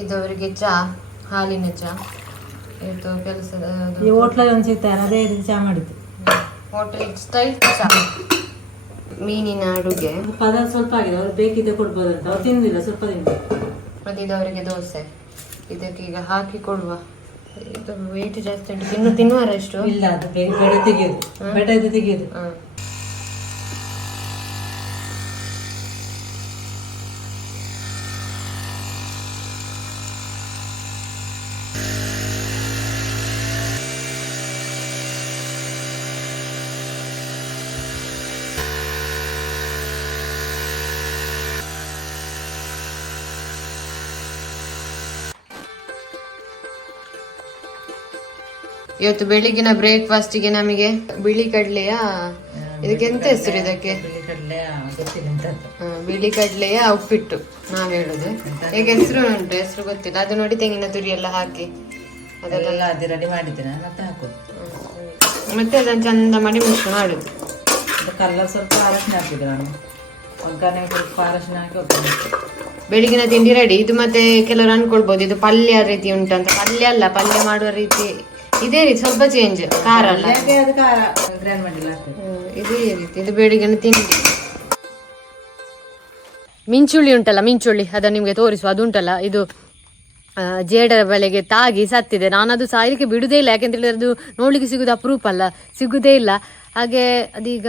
ಇದು ಅವರಿಗೆ ಚಾ, ಹಾಲಿನ ಚಾ. ಇದು ಕೆಲಸದ ಈ ಹೋಟ್ಲಲ್ಲಿ ಒಂದು ಸಿಗ್ತಾರೆ, ಅದೇ ರೀತಿ ಚಾ ಮಾಡಿದ್ದು. ಹೋಟೆಲ್ ಸ್ಟೈಲ್ ಚಾ. ಮೀನಿನ ಅಡುಗೆ ಪದ ಸ್ವಲ್ಪ ಆಗಿದೆ, ಅವ್ರು ಬೇಕಿದ್ದೆ ಕೊಡ್ಬೋದು ಅಂತ. ಅವ್ರು ತಿಂದಿಲ್ಲ, ಸ್ವಲ್ಪ ತಿಂದು. ಮತ್ತೆ ಇದು ಅವರಿಗೆ ದೋಸೆ. ಇದಕ್ಕೆ ಈಗ ಹಾಕಿ ಕೊಡುವ. ಇದು ವೇಟ್ ಜಾಸ್ತಿ ಉಂಟು, ಇನ್ನು ತಿನ್ನುವಾರ ಎಷ್ಟು ಇಲ್ಲ, ಅದು ಬೇಡ ತೆಗೆಯೋದು, ಬೇಡ ಇದು ತೆಗೆಯೋದು. ಇವತ್ತು ಬೆಳಿಗ್ಗಿನ ಬ್ರೇಕ್ಫಾಸ್ಟಿಗೆ ನಮಗೆ ಬಿಳಿ ಕಡಲೆಯ, ಇದಕ್ಕೆ ಎಂತ ಹೆಸರು ಇದಕ್ಕೆ? ಬಿಳಿ ಕಡಲೆಯ ಉಪ್ಪಿಟ್ಟು ನಾವ್ ಹೇಳುದು. ಈಗ ಹೆಸರು ಉಂಟು, ಹೆಸರು ಗೊತ್ತಿಲ್ಲ. ಅದು ನೋಡಿ ತೆಂಗಿನ ತುರಿ ಎಲ್ಲ ಹಾಕಿ ಅದೆಲ್ಲ ರೆಡಿ ಮಾಡಿದ್ದೇನೆ, ಮತ್ತೆ ಹಾಕೋದು. ಮತ್ತೆ ಅದನ್ನು ಚಂದ ಮಾಡಿ ಮಿಕ್ಸ್ ಮಾಡುದು. ಕಲ್ಲರ್ ಸ್ವಲ್ಪ ಅರಶಿನ ಹಾಕಿದ್ದು ನಾನು, ಒಗ್ಗರಣೆ ಸ್ವಲ್ಪ ಅರಶಿನ ಹಾಕಿ ಒಗ್ಗರಣೆ. ಬೆಳಿಗಿನ ತಿಂಡಿ ರೆಡಿ. ಇದು ಮತ್ತೆ ಕೆಲವರು ಅನ್ಕೊಳ್ಬಹುದು ಇದು ಪಲ್ಯ ರೀತಿ ಉಂಟಂತ. ಪಲ್ಯ ಅಲ್ಲ, ಪಲ್ಯ ಮಾಡುವ ರೀತಿ ಇದೇ ರೀತಿ, ಸ್ವಲ್ಪ ಚೇಂಜ್. ಖಾರ ಅಲ್ಲ, ಗ್ರೈಂಡ್ ಮಾಡಿಲ್ಲ, ಇದೇ ರೀತಿ. ಇದು ಬೆಳಿಗ್ಗಿನ ತಿಂಡಿ. ಮಿಂಚುಳ್ಳಿ ಉಂಟಲ್ಲ, ಮಿಂಚುಳ್ಳಿ ಅದನ್ನು ನಿಮ್ಗೆ ತೋರಿಸುವ. ಅದು ಉಂಟಲ್ಲ, ಇದು ಜೇಡರ ಬಲೆಗೆ ತಾಗಿ ಸತ್ತಿದೆ. ನಾನು ಅದು ಸಾಯಲಿಕ್ಕೆ ಬಿಡುದೇ ಇಲ್ಲ, ಯಾಕೆಂತ ಹೇಳಿದ್ರೆ ಅದು ನೋಡ್ಲಿಕ್ಕೆ ಸಿಗುದು ಅಪರೂಪ ಅಲ್ಲ, ಸಿಗುದೇ ಇಲ್ಲ. ಹಾಗೆ ಅದೀಗ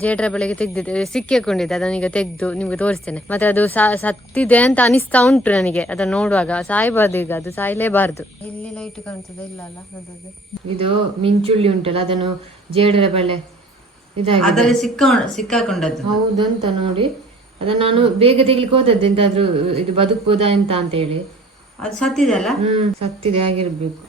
ಜೇಡರ ಬಲೆಗೆ ತೆಗ್ದಿದೆ, ಸಿಕ್ಕಿಕೊಂಡಿದೆ. ಅದನ್ನೀಗ ತೆಗೆದು ನಿಮ್ಗೆ ತೋರಿಸ್ತೇನೆ. ಮತ್ತೆ ಅದು ಸತ್ತಿದೆ ಅಂತ ಅನಿಸ್ತಾ ಉಂಟು ನನಗೆ ಅದನ್ನ ನೋಡುವಾಗ. ಸಾಯಬಾರ್ದು, ಈಗ ಅದು ಸಾಯಲೇಬಾರ್ದು. ಇಲ್ಲಿ ಲೈಟ್ ಕಾಣ್ತದೆ, ಇಲ್ಲ ಅಲ್ಲ? ಇದು ಮಿಂಚುಳ್ಳಿ ಉಂಟಲ್ಲ, ಅದನ್ನು ಜೇಡರ ಬಲೆ ಇದಾಗಿದೆ, ಸಿಕ್ಕಾಕೊಂಡದ್ದು. ಹೌದಂತ ನೋಡಿ, ಅದನ್ನ ನಾನು ಬೇಗ ತೆಗಿಲಿಕ್ಕೆ ಹೋದದ್ದು. ಎಂತಾದ್ರೂ ಇದು ಬದುಕ್ಬೋದಾ ಅಂತ ಹೇಳಿ. ಅದು ಸತ್ತಿದೆ ಅಲ್ಲ? ಸತ್ತಿದೆ ಆಗಿರ್ಬೇಕು.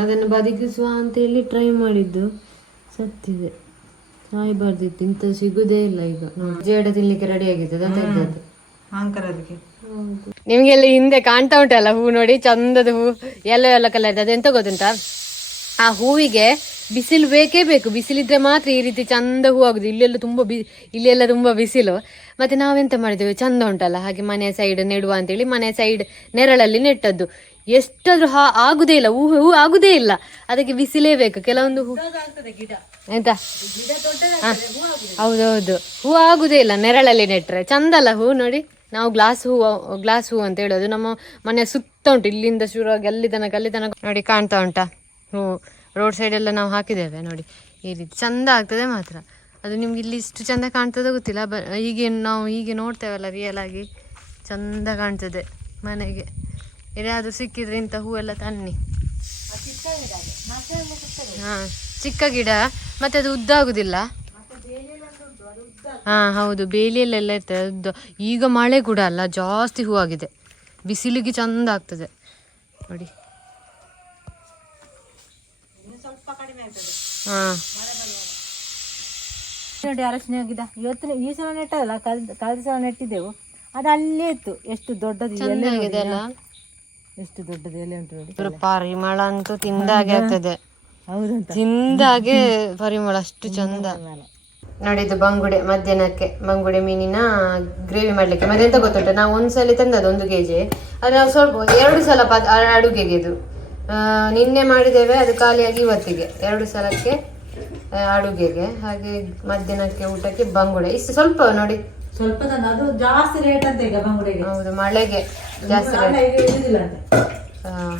ಅದನ್ನು ಬದುಕಿಸುವ ಅಂತ ಹೇಳಿ ಟ್ರೈ ಮಾಡಿದ್ದು, ಸತ್ತಿದೆ. ಸಾಯಬಾರ್ದಿತ್ತು, ಇಂಥದ್ದು ಸಿಗುದೇ ಇಲ್ಲ ಈಗ. ಜೇಡ ತಿನ್ಲಿಕ್ಕೆ ರೆಡಿ ಆಗಿರ್ತದೆ ಅಂತ. ನಿಮ್ಗೆಲ್ಲ ಹಿಂದೆ ಕಾಣ್ತಾ ಉಂಟಲ್ಲ ಹೂ ನೋಡಿ, ಚಂದದ ಹೂ, ಎಲ್ಲ ಕಲರ್. ಅದೆಂತ ಗೊತ್ತುಂಟಾ, ಆ ಹೂವಿಗೆ ಬಿಸಿಲು ಬೇಕೇ ಬೇಕು. ಬಿಸಿಲಿದ್ರೆ ಮಾತ್ರ ಈ ರೀತಿ ಚಂದ ಹೂ ಆಗುದು. ಇಲ್ಲೆಲ್ಲ ತುಂಬಾ ಬಿಸಿಲು. ಮತ್ತೆ ನಾವೆಂತ ಮಾಡಿದ್ದೇವೆ, ಚಂದ ಉಂಟಲ್ಲ ಹಾಗೆ ಮನೆ ಸೈಡ್ ನೆಡುವ ಅಂತೇಳಿ ಮನೆ ಸೈಡ್ ನೆರಳಲ್ಲಿ ನೆಟ್ಟದ್ದು. ಎಷ್ಟಾದ್ರೂ ಆಗುದೇ ಇಲ್ಲ, ಹೂ ಆಗುದೇ ಇಲ್ಲ. ಅದಕ್ಕೆ ಬಿಸಿಲೇ ಬೇಕು. ಕೆಲವೊಂದು ಹೂ ಎಂತ ಹೌದೌದು, ಹೂ ಆಗುದೇ ಇಲ್ಲ ನೆರಳಲ್ಲಿ ನೆಟ್ರೆ. ಚಂದ ಅಲ್ಲ ಹೂ ನೋಡಿ. ನಾವು ಗ್ಲಾಸ್ ಹೂ ಅಂತ ಹೇಳೋದು. ನಮ್ಮ ಮನೆ ಸುತ್ತ ಉಂಟು, ಇಲ್ಲಿಂದ ಶುರುವಾಗಿ ಅಲ್ಲಿ ತನಕ ನೋಡಿ, ಕಾಣ್ತಾ ಉಂಟಾ ಹೂ. ರೋಡ್ ಸೈಡ್ ಎಲ್ಲ ನಾವು ಹಾಕಿದ್ದೇವೆ ನೋಡಿ, ಈ ರೀತಿ ಚಂದ ಆಗ್ತದೆ ಮಾತ್ರ. ಅದು ನಿಮ್ಗೆ ಇಲ್ಲಿ ಇಷ್ಟು ಚಂದ ಕಾಣ್ತದೆ ಗೊತ್ತಿಲ್ಲ, ನಾವು ಹೀಗೆ ನೋಡ್ತೇವಲ್ಲ, ರಿಯಲ್ ಆಗಿ ಚಂದ ಕಾಣ್ತದೆ ಮನೆಗೆ. ಯಾವುದು ಸಿಕ್ಕಿದ್ರೆ ಇಂಥ ಹೂವೆಲ್ಲ ತನ್ನಿ. ಚಿಕ್ಕ ಗಿಡ, ಮತ್ತೆ ಅದು ಉದ್ದ ಆಗುದಿಲ್ಲ. ಹೌದು, ಬೇಲಿಯಲ್ಲೆಲ್ಲ ಇರ್ತದೆ ಉದ್ದ. ಈಗ ಮಳೆ ಕೂಡ ಅಲ್ಲ, ಜಾಸ್ತಿ ಹೂ ಆಗಿದೆ. ಬಿಸಿಲಿಗೆ ಚಂದ ಆಗ್ತದೆ ನೋಡಿ. ನೋಡಿ ಅರಶಿನ ಗಿಡ ಇವತ್ತು ಈ ಸಲ ನೆಟ್ಟದಲ್ಲ, ಕಳೆದ ಸಲ ನೆಟ್ಟಿದ್ದೆವು. ಅದು ಅಲ್ಲೇ ಇತ್ತು. ಎಷ್ಟು ದೊಡ್ಡದು ಚೆನ್ನಾಗಿದೆ ಅಲ್ಲ, ಎಷ್ಟು ದೊಡ್ಡದು ಎಲೆ ಉಂಟು ನೋಡಿ. ಪರಿಮಳ ಅಂತೂ ತಿಂದಾಗೆ ಆಗ್ತದೆ. ಹೌದಂತ, ತಿಂದಾಗೆ ಪರಿಮಳ, ಅಷ್ಟು ಚಂದ ನೋಡಿ. ಇದು ಬಂಗುಡೆ, ಮಧ್ಯಾಹ್ನಕ್ಕೆ ಬಂಗುಡೆ ಮೀನಿನ ಗ್ರೇವಿ ಮಾಡ್ಲಿಕ್ಕೆ. ಮತ್ತೆ ಎಂತ ಗೊತ್ತುಂಟ, ನಾವು ಒಂದ್ಸಲ ತಂದದ್ದು 1 kg. ಅದು ನಾವು ಸ್ವಲ್ಪ 2 ಸಲ ಅಡುಗೆಗೆ. ಇದು ನಿನ್ನೆ ಮಾಡಿದ್ದೇವೆ, ಅದು ಖಾಲಿಯಾಗಿ ಇವತ್ತಿಗೆ 2 ಸಲಕ್ಕೆ ಅಡುಗೆಗೆ. ಹಾಗೆ ಮಧ್ಯಾಹ್ನಕ್ಕೆ ಊಟಕ್ಕೆ ಬಂಗುಡೆ. ಇಷ್ಟು ಸ್ವಲ್ಪ ನೋಡಿ, ಸ್ವಲ್ಪ ಅದು ಜಾಸ್ತಿ ರೇಟ್ ಅಂತ ಈಗ ಬಂಗುಡೆಗೆ. ಹೌದು, ಮಳೆಗೆ ಜಾಸ್ತಿ ರೇಟ್.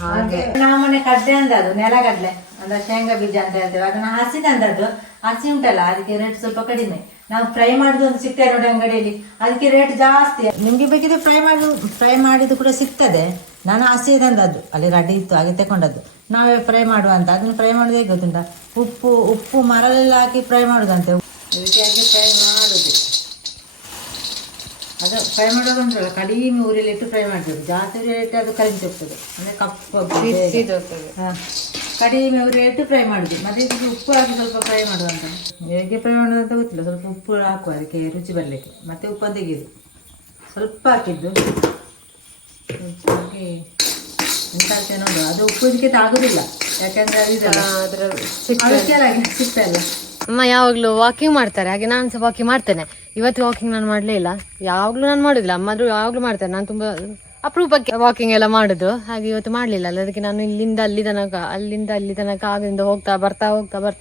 ಹಾಗೆ ನಾವು ಮೊನ್ನೆ ಕಡ್ಲೆ ಅಂದದ್ದು, ನೆಲಗಡ್ಲೆ ಅಂದ್ರೆ ಶೇಂಗಾ ಬೀಜ ಅಂತ ಹೇಳ್ತೇವೆ. ಅದನ್ನ ಹಸಿ ತಂದದ್ದು. ಹಸಿ ಉಂಟಲ್ಲ, ಅದಕ್ಕೆ ರೇಟ್ ಸ್ವಲ್ಪ ಕಡಿಮೆ. ನಾವು ಫ್ರೈ ಮಾಡಿದ್ದು ಒಂದು ಸಿಗ್ತದೆ ನೋಡಿ ಅಂಗಡಿಯಲ್ಲಿ, ಅದಕ್ಕೆ ರೇಟ್ ಜಾಸ್ತಿ. ನಿಮ್ಗೆ ಬೇಕಿದ್ರೆ ಫ್ರೈ ಮಾಡಿದ್ದು ಕೂಡ ಸಿಗ್ತದೆ. ನಾನು ಹಸಿ ತಂದದ್ದು, ಅಲ್ಲಿ ರೆಡಿ ಇತ್ತು, ಹಾಗೆ ತಗೊಂಡದ್ದು. ನಾವೇ ಫ್ರೈ ಮಾಡುವ ಅಂತ. ಅದನ್ನು ಫ್ರೈ ಮಾಡೋದು ಹೇಗೆ ಗೊತ್ತುಂಟ, ಉಪ್ಪು ಮರಳೆಲ್ಲ ಹಾಕಿ ಫ್ರೈ ಮಾಡೋದಂತೆ. ರೀತಿಯಾಗಿ ಫ್ರೈ ಮಾಡುದು. ಅದು ಫ್ರೈ ಮಾಡುವಾಗ ಉಂಟಲ್ಲ, ಕಡಿಮೆ ಊರಿಲಿಟ್ಟು ಫ್ರೈ ಮಾಡಬೇಕು. ಜಾಸ್ತಿ ಊರಿಲಿಟ್ಟು ಅದು ಕಲಿಸಿ ಹೋಗ್ತದೆ, ಅಂದರೆ ಕಪ್ಪು. ಕಡಿಮೆ ಊರಿಲಿಟ್ಟು ಫ್ರೈ ಮಾಡುದು. ಮತ್ತೆ ಇದಕ್ಕೆ ಉಪ್ಪು ಹಾಕಿ ಸ್ವಲ್ಪ ಫ್ರೈ ಮಾಡುವಂತ. ಹೇಗೆ ಫ್ರೈ ಮಾಡೋದು ಅಂತ ಗೊತ್ತಿಲ್ಲ. ಸ್ವಲ್ಪ ಉಪ್ಪು ಹಾಕುವ ಅದಕ್ಕೆ ರುಚಿ ಬರಲಿಕ್ಕೆ. ಮತ್ತೆ ಉಪ್ಪು ತೆಗೆಯುದು, ಸ್ವಲ್ಪ ಹಾಕಿದ್ದು ಹಾಕಿ ಎಂತ ಆಗ್ತದೆ ನೋಡು. ಅದು ಉಪ್ಪು ಇದಕ್ಕೆ ತಾಗುದಿಲ್ಲ, ಯಾಕಂದ್ರೆ ಸಿಗ್ತಾ ಇಲ್ಲ. ಅಮ್ಮ ಯಾವಾಗ್ಲೂ ವಾಕಿಂಗ್ ಮಾಡ್ತಾರೆ, ಹಾಗೆ ನಾನು ಸಹ ವಾಕಿಂಗ್ ಮಾಡ್ತೇನೆ. ಇವತ್ತು ವಾಕಿಂಗ್ ನಾನು ಮಾಡಲೇ ಇಲ್ಲ, ಯಾವಾಗಲೂ ನಾನು ಮಾಡೋದಿಲ್ಲ, ಅಮ್ಮಾದ್ರು ಯಾವಾಗಲೂ ಮಾಡ್ತಾರೆ, ನಾನು ತುಂಬ ಅಪರೂಪಕ್ಕೆ ವಾಕಿಂಗ್ ಎಲ್ಲ ಮಾಡೋದು. ಹಾಗೆ ಇವತ್ತು ಮಾಡಲಿಲ್ಲ ಅಲ್ಲ, ಅದಕ್ಕೆ ನಾನು ಇಲ್ಲಿಂದ ಅಲ್ಲಿ ತನಕ ಆಗಿಂದ ಬರ್ತಾ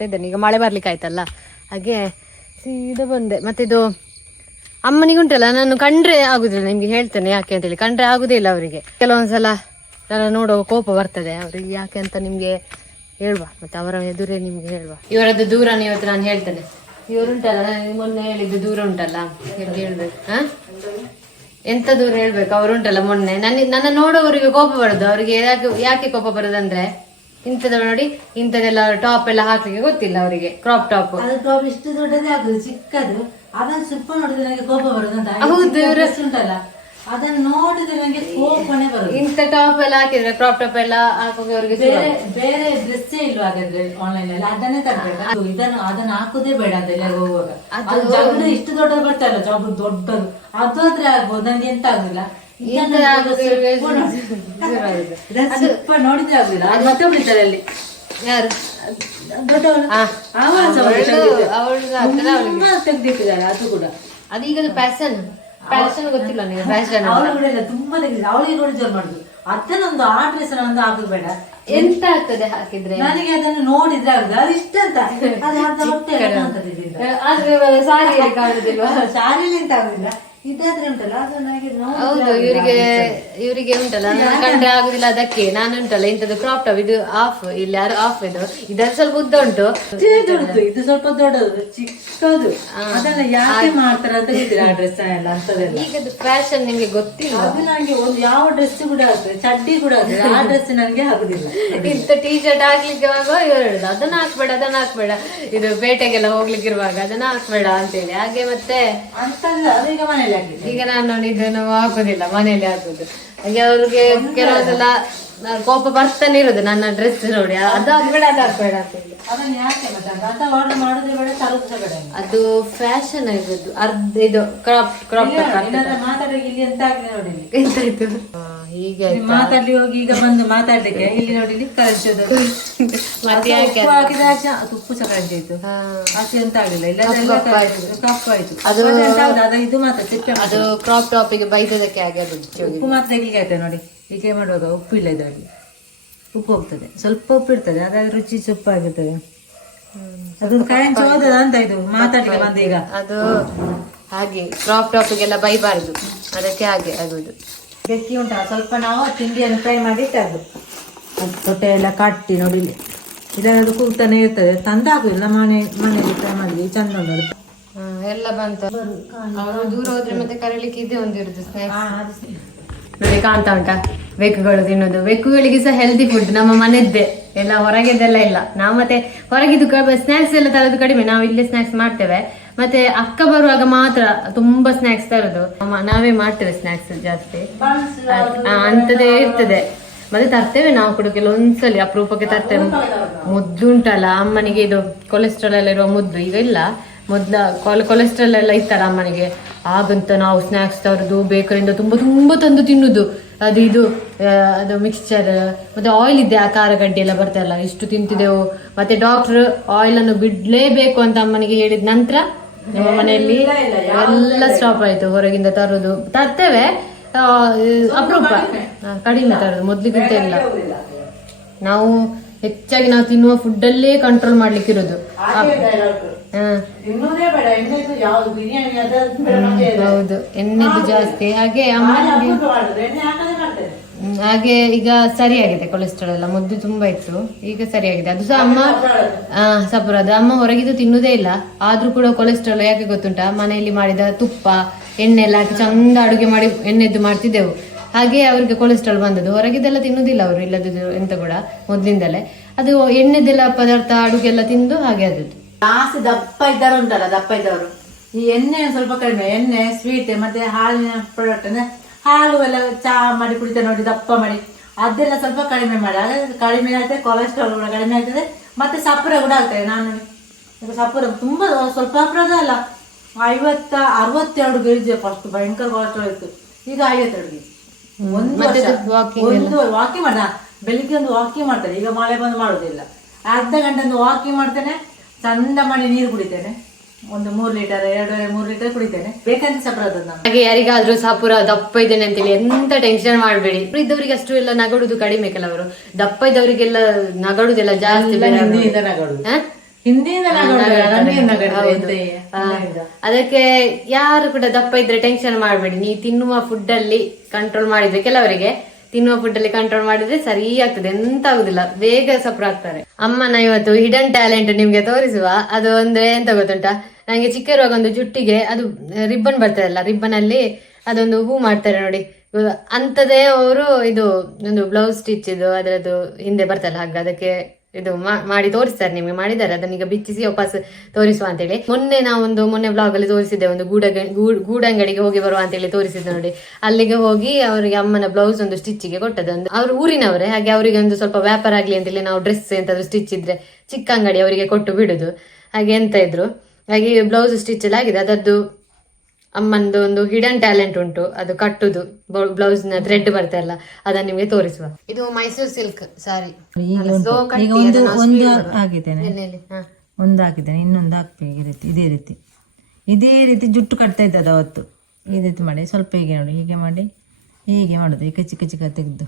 ಇದ್ದೇನೆ. ಈಗ ಮಳೆ ಬರ್ಲಿಕ್ಕೆ ಆಯ್ತಲ್ಲ, ಹಾಗೆ ಸೀದಾ ಬಂದೆ. ಮತ್ತಿದು ಅಮ್ಮನಿಗುಂಟಲ್ಲ, ನಾನು ಕಂಡ್ರೆ ಆಗುದಿಲ್ಲ, ನಿಮ್ಗೆ ಹೇಳ್ತೇನೆ ಯಾಕೆ ಅಂತೇಳಿ. ಕಂಡ್ರೆ ಆಗುದೇ ಇಲ್ಲ ಅವರಿಗೆ, ಕೆಲವೊಂದ್ಸಲ ನಾನು ನೋಡುವ ಕೋಪ ಬರ್ತದೆ ಅವರಿಗೆ. ಯಾಕೆ ಅಂತ ನಿಮ್ಗೆ ಹೇಳ್ವಾ, ಮತ್ತೆ ಅವರ ಎದುರೇ ನಿಮ್ಗೆ ಹೇಳ್ವಾ. ಇವರದ್ದು ದೂರನ ಇವತ್ತು ನಾನು ಹೇಳ್ತೇನೆ. ಇವರುಂಟಲ್ಲ, ನಾನು ಮೊನ್ನೆ ಹೇಳಿದ್ದು ದೂರ ಉಂಟಲ್ಲ, ಹೇಳ್ಬೇಕು. ಎಂತ ದೂರ ಹೇಳ್ಬೇಕು, ಅವರುಂಟಲ್ಲ ಮೊನ್ನೆ ನನ್ನ ನೋಡೋವರಿಗೆ ಕೋಪ ಬರೋದು. ಅವರಿಗೆ ಯಾಕೆ ಕೋಪ ಬರೋದಂದ್ರೆ, ಇಂಥದ್ದು ನೋಡಿ, ಇಂಥದೆಲ್ಲ ಟಾಪ್ ಎಲ್ಲ ಹಾಕ್ಲಿಕ್ಕೆ ಗೊತ್ತಿಲ್ಲ ಅವರಿಗೆ, ಕ್ರಾಪ್ ಟಾಪ್. ಅದು ಟಾಪ್ ಇಷ್ಟು ದೊಡ್ಡದೇ ಆಗುದು, ಚಿಕ್ಕದು. ಅದನ್ನು ಸ್ವಲ್ಪ ನೋಡಿದ್ರೆ ನನಗೆ ಕೋಪ ಬರುದು. ಹೌದು, ಉಂಟಲ್ಲ, ಅದನ್ನು ನೋಡಿದ್ರೆ ನನಗೆ ಕೋಪನೇ ಬರುದು. ಇಂಥ ಟಾಪ್ ಎಲ್ಲ ಹಾಕಿದ್ರೆ, ಕ್ರಾಪ್ ಟಾಪ್ ಎಲ್ಲ ಹಾಕೋಕೆ ಅವರಿಗೆ ಬೇರೆ ಡ್ರೆಸ್ಸೇ ಇಲ್ವಾ ಹಾಗಾದ್ರೆ ಆನ್ಲೈನ್ ಅಲ್ಲಿ? ಅದನ್ನೇ ತರ್ಬೇಕು. ಅದನ್ನ ಹಾಕುದೇ ಬೇಡ ಅಂತ ಎಲ್ಲ ಹೋಗುವಾಗ. ಜಗುಡು ಇಷ್ಟು ದೊಡ್ಡದು ಬರ್ತಲ್ಲ, ಜಗುಡು ದೊಡ್ಡದು, ಅದು ಆದ್ರೆ ಆಗ್ಬೋದು, ನಂಗೆ ಎಂತ ಆಗುದಿಲ್ಲ. ನೋಡಿದ್ರೆ ಆಗುದಿಲ್ಲ. ಅದು ಮತ್ತೆ ಉಳಿತಾರೆ ಅಲ್ಲಿ ಯಾರು ದೊಡ್ಡವಳು, ತೆಗ್ದಿಟ್ಟಿದ್ದಾರೆ. ಅದು ಕೂಡ ಅದೀಗ ಫ್ಯಾಷನ್ ಗೊತ್ತಿಲ್ಲ ನೀವು, ಫ್ಯಾಷನ್ ಅವಳು ಕೂಡ ಇಲ್ಲ, ತುಂಬಾ ತೆಗ್ದಿದ್ದಾರೆ. ಅವಳಿಗೆ ಕೂಡ ಜೋರ್ ಮಾಡುದು. ಅದನ್ನೊಂದು ಆ ಡ್ರೆಸ್ ಒಂದು ಹಾಕುದು ಬೇಡ. ಎಂತ ಆಗ್ತದೆ ಹಾಕಿದ್ರೆ? ನನಗೆ ಅದನ್ನು ನೋಡಿದ್ರೆ ಆಗುದು, ಅದು ಇಷ್ಟ ಅಂತ. ಸಾರಿ ಕಾಣುದಿಲ್ವಾ? ಸಾರಿಲಿ ಎಂತ ಆಗುದಿಲ್ಲ, ಇದಾದ್ರೆ ಉಂಟಲ್ಲ ಅದು ನನಗೆ ಹೌದು. ಇವರಿಗೆ ಉಂಟಲ್ಲ, ನಾನು ಕಂಡ್ರೆ ಆಗುದಿಲ್ಲ. ಅದಕ್ಕೆ ನಾನು ಉಂಟಲ್ಲ, ಇಂಥದ್ದು ಕ್ರಾಪ್ ಟಾಪ್, ಇದು ಆಫ್, ಇಲ್ಲಿ ಯಾರು ಆಫ್, ಇದರಲ್ಲಿ ಸ್ವಲ್ಪ ಉದ್ದ ಉಂಟು, ಇದು ಸ್ವಲ್ಪ ದೊಡ್ಡದು, ಚಿಕ್ಕದು. ಅದೆಲ್ಲ ಯಾಕೆ ಮಾಡ್ತಾರೆ ಅಂತ ಗೊತ್ತಿಲ್ಲ ಆ ಡ್ರೆಸ್ ಎಲ್ಲ ಅಂತದೆಲ್ಲ. ಈಗದು ಫ್ಯಾಷನ್ ನಿಮ್ಗೆ ಗೊತ್ತಿಲ್ಲ. ಅದು ನನಗೆ ಒಂದು ಯಾವ ಡ್ರೆಸ್ ಕೂಡ ಆಗ್ತದೆ, ಚಡ್ಡಿ ಕೂಡ ಆಗ್ತದೆ, ಆ ಡ್ರೆಸ್ ನನಗೆ ಆಗುದಿಲ್ಲ. ಇಂಥ ಟೀ ಶರ್ಟ್ ಹಾಕ್ಲಿಕ್ಕೆ ಇವರು ಹೇಳುದು, ಅದನ್ನ ಹಾಕ್ಬೇಡ, ಇದು ಪೇಟೆಗೆಲ್ಲ ಹೋಗ್ಲಿಕ್ಕೆ ಇರುವಾಗ ಅದನ್ನ ಹಾಕ್ಬೇಡ ಅಂತೇಳಿ. ಹಾಗೆ ಮತ್ತೆ ಅಂತಲ್ಲ, ಅದು ಈಗ ಮನೇಲಿ ಈಗ ನಾನು ನೋಡಿ ಇದನ್ನು ಹಾಕುದಿಲ್ಲ, ಮನೇಲಿ ಹಾಕುದು. ಹಾಗೆ ಅವ್ರಿಗೆ ಕೆಲವೊಂದೆಲ್ಲ ಕೋಪ ಬರ್ತಾನೆ ಇರೋದು ನನ್ನ ಡ್ರೆಸ್ ನೋಡಿ, ಅದು ಹಾಕ್ಬೇಡ ಅಂತ ಹೇಳಿ. ಅದನ್ನ ಯಾಕೆ ಮತ್ತೆ ಆರ್ಡರ್ ಮಾಡುದೇ ಬೇಡ, ತರೋದು ಬೇಡ. ಅದು ಫ್ಯಾಷನ್ ಆಗಿರೋದು. ಇದು ಕ್ರಾಪ್ ಮಾತಾಡಿ ಇಲ್ಲಿ ಎಂತ ಆಗಿದೆ ನೋಡಿ, ಎಂತಾಯ್ತು ಹೀಗೆ ಮಾತಾಡ್ಲಿ ಹೋಗಿ ಈಗ ಬಂದು ಮಾತಾಡ್ಲಿಕ್ಕೆ ಇಲ್ಲಿ ನೋಡಿ ಕರೆಂಟ್ ಮತ್ತೆ ಹಾಕಿದ ತುಪ್ಪು ಸಹ ಕರೆಂಟ್ ಆಯ್ತು. ಅಷ್ಟು ಎಂತ ಆಗಿಲ್ಲ, ಇಲ್ಲ ಕಪ್ಪು ಆಯ್ತು. ಅದು ಇದು ಮಾತ್ರ ಚಿಕ್ಕ, ಅದು ಕ್ರಾಪ್ ಟಾಪಿಗೆ ಬೈದದಕ್ಕೆ ಆಗಿ ಉಪ್ಪು ಮಾತ್ರ ತೆಗಿಲಿಕ್ಕೆ ಆಯ್ತದೆ ನೋಡಿ. ಹೀಗೆ ಮಾಡುವಾಗ ಉಪ್ಪು ಇಲ್ಲ ಇದರಲ್ಲಿ, ಉಪ್ಪು ಹೋಗ್ತದೆ, ಸ್ವಲ್ಪ ಉಪ್ಪು ಇರ್ತದೆ, ಅದಾದ್ರೆ ರುಚಿ ಸೊಪ್ಪಾಗಿರ್ತದೆ. ಅದೊಂದು ಕರೆಂಟ್ ಹೋದದ ಅಂತ ಇದು ಮಾತಾಡ್ಲಿಕ್ಕೆ ಬಂದ ಈಗ. ಅದು ಹಾಗೆ ಕ್ರಾಪ್ ಟಾಪಿಗೆಲ್ಲ ಬೈಬಾರ್ದು, ಅದಕ್ಕೆ ಹಾಗೆ ಆಗುದು. ಬೆಕ್ಕಿ ಉಂಟ ಸ್ವಲ್ಪ ನಾವು ತಿಂಡಿಯನ್ನು ಫ್ರೈ ಮಾಡಿ ಇಟ್ಟದ್ದು, ತೊಟ್ಟೆ ಎಲ್ಲ ಕಟ್ಟಿ ನೋಡಿ ಇದರದ್ದು ಕೂಗ್ತಾನೆ ಇರ್ತದೆ. ತಂದಾಗುದಿಲ್ಲ, ಮನೆಯಲ್ಲಿ ಫ್ರೈ ಮಾಡಿ ಚಂದ ಉಂಟು. ಎಲ್ಲ ಬಂತು. ಅವರು ದೂರ ಹೋದ್ರೆ ಮತ್ತೆ ಕರೀಲಿಕ್ಕೆ ಇದೇ ಒಂದಿರುದು ಸ್ನಾಕ್ಸ್ ನೋಡಿ. ಕಾಣ್ತಾ ಉಂಟಾ ಬೆಕ್ಕುಗಳು ತಿನ್ನೋದು? ಬೆಕ್ಕುಗಳಿಗೆ ಸಹ ಹೆಲ್ದಿ ಫುಡ್ ನಮ್ಮ ಮನೆದ್ದೇ, ಎಲ್ಲ ಹೊರಗೆದೆಲ್ಲ ಇಲ್ಲ. ನಾವು ಮತ್ತೆ ಹೊರಗಿದ್ದು ಸ್ನಾಕ್ಸ್ ಎಲ್ಲ ತರೋದು ಕಡಿಮೆ, ನಾವು ಇಲ್ಲೇ ಸ್ನಾಕ್ಸ್ ಮಾಡ್ತೇವೆ. ಮತ್ತೆ ಅಕ್ಕ ಬರುವಾಗ ಮಾತ್ರ ತುಂಬಾ ಸ್ನಾಕ್ಸ್ ತರೋದು, ನಾವೇ ಮಾಡ್ತೇವೆ ಸ್ನಾಕ್ಸ್ ಜಾಸ್ತಿ, ಅಂತದೇ ಇರ್ತದೆ. ಮತ್ತೆ ತರ್ತೇವೆ ನಾವು ಕೂಡ ಕೆಲವೊಂದ್ಸಲಿ, ಅಪರೂಪಕ್ಕೆ ತರ್ತೇವೆ. ಮುದ್ದು ಉಂಟಲ್ಲ ಅಮ್ಮನಿಗೆ, ಇದು ಕೊಲೆಸ್ಟ್ರಾಲ್ ಎಲ್ಲ ಇರುವ ಮುದ್ದು ಈಗ ಇಲ್ಲ, ಮೊದ್ಲ ಕೊಲೆಸ್ಟ್ರಾಲ್ ಎಲ್ಲ ಇತ್ತಲ್ಲ ಅಮ್ಮನಿಗೆ, ಆಗಂತ ನಾವು ಸ್ನಾಕ್ಸ್ ತರೋದು ಬೇಕರಿಂದ ತುಂಬಾ ತಂದು ತಿನ್ನುದು. ಅದು ಮಿಕ್ಸ್ಚರ್, ಮತ್ತೆ ಆಯಿಲ್ ಇದೆ, ಆ ಖಾರ ಗಡ್ಡೆ ಎಲ್ಲ ಬರ್ತಲ್ಲ, ಇಷ್ಟು ತಿಂತಿದ್ದೆವು. ಮತ್ತೆ ಡಾಕ್ಟರ್ ಆಯಿಲ್ ಅನ್ನು ಬಿಡ್ಲೇಬೇಕು ಅಂತ ಅಮ್ಮನಿಗೆ ಹೇಳಿದ ನಂತರ ನಮ್ಮ ಮನೆಯಲ್ಲಿ ಎಲ್ಲ ಸ್ಟಾಪ್ ಆಯ್ತು. ಹೊರಗಿಂದ ತರ್ತೇವೆ, ಅಪರೂಪ, ಕಡಿಮೆ ತರೋದು, ಮೊದ್ಲಿಗಿಂತ ಇಲ್ಲ. ನಾವು ಹೆಚ್ಚಾಗಿ ನಾವು ತಿನ್ನುವ ಫುಡ್ ಅಲ್ಲೇ ಕಂಟ್ರೋಲ್ ಮಾಡ್ಲಿಕ್ಕೆ ಇರೋದು. ಹೌದು, ಎಣ್ಣೆದು ಜಾಸ್ತಿ. ಹಾಗೆ ಈಗ ಸರಿಯಾಗಿದೆ, ಕೊಲೆಸ್ಟ್ರಾಲ್ ಎಲ್ಲ ಮೊದ್ಲು ತುಂಬಾ ಇತ್ತು, ಈಗ ಸರಿಯಾಗಿದೆ. ಅದು ಸಹ ಅಮ್ಮ ಸಪುರದ ಅಮ್ಮ ಹೊರಗಿದ್ದು ತಿನ್ನುವುದೇ ಇಲ್ಲ, ಆದ್ರೂ ಕೂಡ ಕೊಲೆಸ್ಟ್ರಾಲ್ ಯಾಕೆ ಗೊತ್ತುಂಟಾ? ಮನೆಯಲ್ಲಿ ಮಾಡಿದ ತುಪ್ಪ ಎಣ್ಣೆ ಎಲ್ಲ ಹಾಕಿ ಚಂದ ಅಡುಗೆ ಮಾಡಿ ಎಣ್ಣೆದ್ದು ಮಾಡ್ತಿದ್ದೆವು, ಹಾಗೆ ಅವ್ರಿಗೆ ಕೊಲೆಸ್ಟ್ರಾಲ್ ಬಂದದ್ದು. ಹೊರಗಿದೆಲ್ಲ ತಿನ್ನುವುದಿಲ್ಲ ಅವರು, ಇಲ್ಲದ್ದು ಎಂತ ಕೂಡ ಮೊದ್ಲಿಂದಲೇ ಅದು ಎಣ್ಣೆದೆಲ್ಲ ಪದಾರ್ಥ ಅಡುಗೆ ಎಲ್ಲ ತಿಂದು ಹಾಗೆ ಆದದ್ದು. ಜಾಸ್ತಿ ದಪ್ಪ ಇದ್ದಾರೆ ಉಂಟಲ್ಲ, ದಪ್ಪ ಇದ್ದವರು ಈ ಎಣ್ಣೆ ಸ್ವಲ್ಪ ಕಡಿಮೆ, ಎಣ್ಣೆ ಸ್ವೀಟ್ ಮತ್ತೆ ಹಾಲಿನ ಪ್ರಾಡಕ್ಟ್ ಅಂದ್ರೆ ಹಾಲು ಎಲ್ಲ ಚಹಾ ಮಾಡಿ ಕುಡಿತಾರೆ ನೋಡಿ, ದಪ್ಪ ಮಾಡಿ ಅದೆಲ್ಲ ಸ್ವಲ್ಪ ಕಡಿಮೆ ಮಾಡಿ, ಹಾಗಾದ್ರೆ ಕಡಿಮೆ ಆಗ್ತದೆ, ಕೊಲೆಸ್ಟ್ರಾಲ್ ಕೂಡ ಕಡಿಮೆ ಆಗ್ತದೆ, ಮತ್ತೆ ಸಪ್ಪರೆ ಕೂಡ ಆಗ್ತದೆ. ನಾನು ಸಪ್ಪರೆ ತುಂಬಾ ಸ್ವಲ್ಪ ಸಪ್ಪರದ ಅಲ್ಲ, 62 ಕೆಜಿ ಫಸ್ಟ್ ಭಯಂಕರ ಕೊಲೆಸ್ಟ್ರಾಲ್ ಇತ್ತು, ಈಗ 52 ಕೆಜಿ. ಒಂದು ವಾಕಿಂಗ್ ಮಾಡ, ಬೆಳಿಗ್ಗೆ ಒಂದು ವಾಕಿಂಗ್ ಮಾಡ್ತಾರೆ, ಈಗ ಮಳೆ ಬಂದು ಮಾಡುದಿಲ್ಲ, ಅರ್ಧ ಗಂಟೆ ಒಂದು ವಾಕಿಂಗ್ ಮಾಡ್ತೇನೆ, ಚಂದ ಮಾಡಿ ನೀರು ಕುಡಿತೇನೆ, ಒಂದು 3 ಲೀಟರ್ 2.5-3 ಲೀಟರ್ ಕುಡಿತೇನೆ, ಬೇಕಂತ ಸಪ್ರದ ನಾನು. ಹಾಗೆ ಯಾರಿಗಾದ್ರೂ ಸಾಪುರ ದಪ್ಪ ಇದ್ದೇನೆ ಅಂತೇಳಿ ಎಂತ ಟೆನ್ಷನ್ ಮಾಡ್ಬೇಡಿ. ಇದ್ದವರಿಗೆ ಅಷ್ಟು ಎಲ್ಲ ನಗಡುದು ಕಡಿಮೆ, ಕೆಲವರು ದಪ್ಪ ಇದ್ದವರಿಗೆಲ್ಲ ನಗಡುದೆಲ್ಲ ಜಾಸ್ತಿ. ಹಿಂದಿಯಿಂದ ನಗಡು, ಹಿಂದಿಯಿಂದ ನಗಡು. ಅದಕ್ಕೆ ಯಾರು ಕೂಡ ದಪ್ಪ ಇದ್ರೆ ಟೆನ್ಷನ್ ಮಾಡ್ಬೇಡಿ. ನೀವು ತಿನ್ನುವ ಫುಡ್ ಅಲ್ಲಿ ಕಂಟ್ರೋಲ್ ಮಾಡಿದ್ರೆ, ಕೆಲವರಿಗೆ ತಿನ್ನುವ ಫುಡ್ ಅಲ್ಲಿ ಕಂಟ್ರೋಲ್ ಮಾಡಿದ್ರೆ ಸರಿ ಆಗ್ತದೆ, ಎಂತ ಆಗುದಿಲ್ಲ, ಬೇಗ ಸಫರ್ ಆಗ್ತಾರೆ. ಅಮ್ಮನ ಇವತ್ತು ಹಿಡನ್ ಟ್ಯಾಲೆಂಟ್ ನಿಮ್ಗೆ ತೋರಿಸುವ. ಅದು ಅಂದ್ರೆ ಎಂತ ಗೊತ್ತುಂಟಾ, ನಂಗೆ ಚಿಕ್ಕ ಇರುವಾಗ ಒಂದು ಜುಟ್ಟಿಗೆ ಅದು ರಿಬ್ಬನ್ ಬರ್ತದಲ್ಲ, ರಿಬ್ಬನ್ ಅಲ್ಲಿ ಅದೊಂದು ಹೂ ಮಾಡ್ತಾರೆ ನೋಡಿ, ಅಂತದೇ ಅವರು ಇದು ಒಂದು ಬ್ಲೌಸ್ ಸ್ಟಿಚ್ ಇದು ಅದರದ್ದು ಹಿಂದೆ ಬರ್ತಲ್ಲ ಹಾಗೆ, ಅದಕ್ಕೆ ಇದು ಮಾಡಿ ತೋರಿಸ್ತಾರೆ ನಿಮ್ಗೆ. ಮಾಡಿದ್ದಾರೆ, ಅದನ್ನೀಗ ಬಿಚ್ಚಿಸಿ ವಾಪಸ್ ತೋರಿಸುವ ಅಂತೇಳಿ. ಮೊನ್ನೆ ಬ್ಲಾಗ್ ಅಲ್ಲಿ ತೋರಿಸಿದ್ದೆ, ಒಂದು ಗೂಡಂಗಡಿಗೆ ಹೋಗಿ ಬರುವ ಅಂತೇಳಿ ತೋರಿಸಿದ್ದೆ ನೋಡಿ. ಅಲ್ಲಿಗೆ ಹೋಗಿ ಅವರಿಗೆ ಅಮ್ಮನ ಬ್ಲೌಸ್ ಒಂದು ಸ್ಟಿಚ್ಗೆ ಕೊಟ್ಟದ್ದು. ಅವ್ರು ಊರಿನವರೇ, ಹಾಗೆ ಅವರಿಗೆ ಒಂದು ಸ್ವಲ್ಪ ವ್ಯಾಪಾರ ಆಗ್ಲಿ ಅಂತೇಳಿ ನಾವು ಡ್ರೆಸ್ ಎಂತಾದ್ರು ಸ್ಟಿಚ್ ಇದ್ರೆ ಚಿಕ್ಕ ಅಂಗಡಿ ಅವರಿಗೆ ಕೊಟ್ಟು ಬಿಡುದು, ಹಾಗೆ ಎಂತ ಇದ್ರು. ಹಾಗೆ ಬ್ಲೌಸ್ ಸ್ಟಿಚ್ ಎಲ್ಲ ಆಗಿದೆ. ಅದದ್ದು ಅಮ್ಮಂದು ಒಂದು ಹಿಡನ್ ಟ್ಯಾಲೆಂಟ್ ಉಂಟು, ಅದು ಕಟ್ಟುದು, ಬ್ಲೌಸ್ ನ ಥ್ರೆಡ್ ಬರ್ತಲ್ಲ, ಅದನ್ನ ನಿಮ್ಗೆ ತೋರಿಸುವ. ಇದು ಮೈಸೂರು ಸಿಲ್ಕ್ ಸಾರಿ. ಒಂದು ಹಾಕಿದ್ದೇನೆ, ಇನ್ನೊಂದು ಹಾಕ್ಬೇಕು. ಇದೇ ರೀತಿ ಜುಟ್ಟು ಕಟ್ತಾ ಇದ್ದದ್ದು ಅವತ್ತು. ಈ ರೀತಿ ಮಾಡಿ ಸ್ವಲ್ಪ ಹೀಗೆ ನೋಡಿ, ಹೀಗೆ ಮಾಡಿ ಹೀಗೆ ಮಾಡುದು. ಈಗ ಚಿಕ್ಕ ಚಿಕ್ಕ ತೆಗೆದು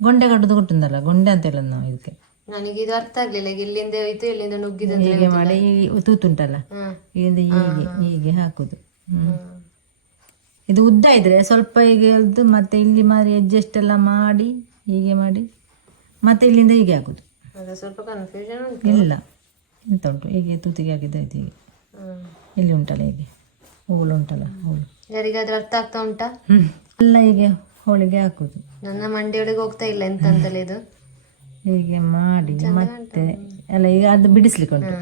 ಗೊಂಡೆ ಕಟ್ಟುದು ಕೊಟ್ಟುಂದಲ್ಲ, ಗೊಂಡೆ ಅಂತ ಹೇಳೋದು ನಾವು ಇದಕ್ಕೆ. ನನಗೆ ಇದು ಅರ್ಥ ಆಗ್ಲಿಲ್ಲ, ಇಲ್ಲಿಂದ ಹೋಯ್ತು ಇಲ್ಲಿಂದ ನುಗ್ಗಿದ. ಹೀಗೆ ಮಾಡಿ ತೂತುಂಟಲ್ಲ, ಹೀಗೆ ಹೀಗೆ ಹಾಕುದು. ಇದು ಉದ್ದ ಇದ್ರೆ ಸ್ವಲ್ಪ ಹೀಗೆ ಎಳ್ದು ಮತ್ತೆ ಇಲ್ಲಿ ಮಾಡಿ ಅಡ್ಜಸ್ಟ್ ಎಲ್ಲ ಮಾಡಿ ಹೀಗೆ ಮಾಡಿ ಮತ್ತೆ ಇಲ್ಲಿಂದ ಹೀಗೆ ಹಾಕುದು. ಸ್ವಲ್ಪ ಕನ್ಫ್ಯೂಷನ್ ಇಲ್ಲ, ಎಂತ ಉಂಟು, ಹೀಗೆ ತೂತಿಗೆ ಹಾಕಿದ್ದಾಯ್ತು. ಹೀಗೆ ಇಲ್ಲಿ ಉಂಟಲ್ಲ, ಹೀಗೆ ಹೂಳು ಉಂಟಲ್ಲ, ಹೂಳು ಯಾರಿಗಾದ್ರೂ ಅರ್ಥ ಆಗ್ತಾ ಉಂಟಾ? ಎಲ್ಲ ಹೀಗೆ ಹೋಳಿಗೆ ಹಾಕುದು. ನನ್ನ ಮಂಡಿಯೊಳಗೆ ಹೋಗ್ತಾ ಇಲ್ಲ ಎಂತ ಅಂತಲೇ ಇದು. ಹೀಗೆ ಮಾಡಿ ಮತ್ತೆ ಎಲ್ಲ ಈಗ ಅದು ಬಿಡಿಸ್ಲಿಕ್ಕೆ ಉಂಟು.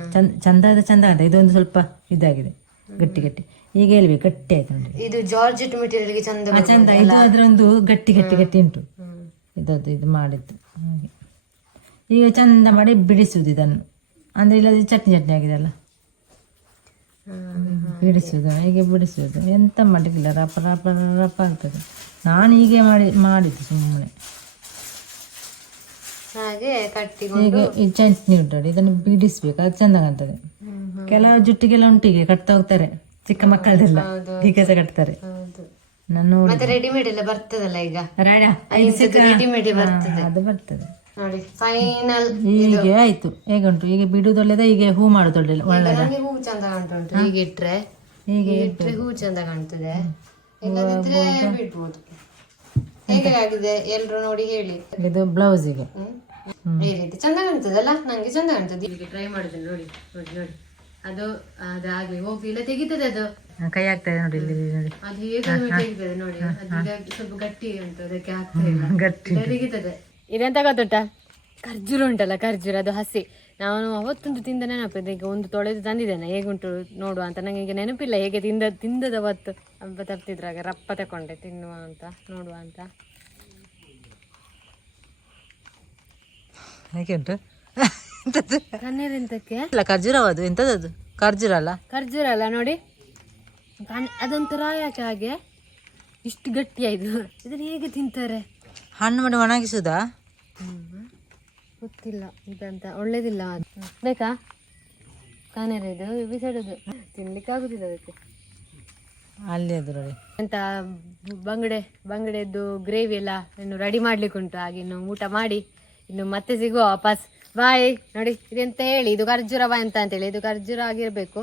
ಚಂದ ಆದ. ಇದೊಂದು ಸ್ವಲ್ಪ ಇದಾಗಿದೆ, ಗಟ್ಟಿ ಗಟ್ಟಿ. ಈಗ ಹೇಳ್ಬೇಕು, ಗಟ್ಟಿ ಆಯ್ತು ನೋಡಿ. ಇದು ಜಾರ್ಜೆಟ್ ಮೆಟೀರಿಯಲ್ಗೆ ಚಂದ. ಇದು ಅದರೊಂದು ಗಟ್ಟಿ ಉಂಟು. ಇದದ್ದು ಇದು ಮಾಡಿದ್ದು ಹಾಗೆ. ಈಗ ಚಂದ ಮಾಡಿ ಬಿಡಿಸುದು ಇದನ್ನು, ಅಂದ್ರೆ ಇಲ್ಲದ ಚಟ್ನಿ ಆಗಿದೆ ಅಲ್ಲ, ಬಿಡಿಸುದು. ಹೀಗೆ ಬಿಡಿಸುದು, ಎಂತ ಮಾಡಿಲ್ಲ, ರಪ ರಪ ರಪ ಆಗ್ತದೆ. ನಾನು ಹೀಗೆ ಮಾಡಿದ್ದು ಸುಮ್ಮನೆ ಹಾಗೆ ಈಗ ಈ ಚಟ್ನಿ ಉಂಟು, ಇದನ್ನು ಬಿಡಿಸ್ಬೇಕು, ಅದು ಚಂದ ಕಾಣ್ತದೆ. ಕೆಲವು ಜುಟ್ಟಿಗೆಲ್ಲ ಉಂಟಿಗೆ ಕಟ್ತಾ ಹೋಗ್ತಾರೆ, ಚಿಕ್ಕ ಮಕ್ಕಳದೆಲ್ಲ ಹೀಗೆ ಸಹ ಕಟ್ತಾರೆ. ನಾನು ಮತ್ತೆ ರೆಡಿಮೇಡ್ ಎಲ್ಲ ಬರ್ತದಲ್ಲ ಈಗ, ರೆಡಿಮೇಡ್ ಬರ್ತದೆ, ಅದು ಬರ್ತದೆ ನೋಡಿ. ಫೈನಲ್ ಹೀಗೆ ಆಯ್ತು. ಹೇಗೆ ಉಂಟು, ಹೀಗೆ ಬಿಡುದು ಒಳ್ಳೇದ, ಹೀಗೆ ಹೂ ಮಾಡುದು ಒಳ್ಳೆ ಒಳ್ಳೆದ. ಹೂ ಚಂದ ಕಾಣ್ತುಂಟು, ಹೀಗೆ ಇಟ್ರೆ ಹೂ ಚಂದ ಕಾಣ್ತದೆ. ಇಲ್ಲದಿದ್ರೆ ಬಿಡ್ಬೋದು. ಹೇಗೆ ಆಗಿದೆ ಎಲ್ರು ನೋಡಿ ಹೇಳಿ. ಇದು ಬ್ಲೌಸಿಗೆ ಈ ರೀತಿ ಚಂದ ಕಾಣ್ತದಲ್ಲ, ನಂಗೆ ಚಂದ ಕಾಣ್ತದೆ. ಹೀಗೆ ಟ್ರೈ ಮಾಡಿದ್ದೇನೆ ನೋಡಿ ನೋಡಿ ನೋಡಿ. ಅದು ಅದಾಗ್ಲಿ ಹೋಗ್ಲಿಲ್ಲ, ತೆಗಿತದೆ ಅದು, ಕೈ ಆಗ್ತದೆ ನೋಡಿ, ಇಲ್ಲಿ ನೋಡಿ ಅದು ಹೇಗೆ ತೆಗಿತದೆ ನೋಡಿ. ಅದೀಗ ಸ್ವಲ್ಪ ಗಟ್ಟಿ ಉಂಟು, ಅದಕ್ಕೆ ಆಗ್ತಾ ಇಲ್ಲ, ಗಟ್ಟಿ ತೆಗಿತದೆ. ಇದೆಂತ ಗೊತ್ತುಂಟ, ಖರ್ಜೂರ ಉಂಟಲ್ಲ, ಖರ್ಜೂರ ಅದು ಹಸಿ. ನಾನು ಅವತ್ತೊಂದು ತಿಂದ ನೆನಪಿದೆ, ಈಗ ಒಂದು ತೊಳೆದು ತಂದಿದ್ದೇನೆ, ಹೇಗುಂಟು ನೋಡುವ ಅಂತ. ನಂಗೆ ಈಗ ನೆನಪಿಲ್ಲ ಹೇಗೆ ತಿಂದದ ಅವತ್ತು. ಹಬ್ಬ ತಪ್ಪಿದ್ರಾಗ ರಪ್ಪ ತಕೊಂಡೆ ತಿನ್ನುವ ಅಂತ, ನೋಡುವ ಅಂತ. ಹೇಗೆ ಉಂಟು ಕಣ್ಣೀರೆಂತಕ್ಕೆ ಅಲ್ಲ, ಖರ್ಜೂರ ಅದು ಎಂತದ್ದು, ಖರ್ಜೂರ ಅಲ್ಲ ನೋಡಿ. ಅದೊಂಥರ ಯಾಕೆ ಹಾಗೆ ಇಷ್ಟು ಗಟ್ಟಿ ಆಯ್ತು, ಇದನ್ನ ಹೇಗೆ ತಿಂತಾರೆ? ಹಣ್ಣು ಮಾಡಿ ಒಣಗಿಸುದಾ ಗೊತ್ತಿಲ್ಲ. ಇದಂತ ಒಳ್ಳೇದಿಲ್ಲ, ಬೇಕಾ ಕಾನೇರ ಇದು ಬಿಸಾಡುದು, ತಿನ್ಲಿಕ್ಕೆ ಆಗುದಿಲ್ಲ ಅದಕ್ಕೆ. ಅಲ್ಲಿ ಅದು ನೋಡಿ ಎಂತ ಬಂಗಡೆದ್ದು ಗ್ರೇವಿ ಎಲ್ಲ ಇನ್ನು ರೆಡಿ ಮಾಡ್ಲಿಕ್ಕೆ ಉಂಟು. ಹಾಗೆ ಇನ್ನು ಊಟ ಮಾಡಿ ಇನ್ನು ಮತ್ತೆ ಸಿಗುವ ವಾಪಸ್. ಬಾಯ್. ನೋಡಿ ಇದೆಂತ ಹೇಳಿ, ಇದು ಖರ್ಜೂರ ಬಾಯ್ ಅಂತ ಹೇಳಿ, ಇದು ಖರ್ಜೂರ ಆಗಿರ್ಬೇಕು.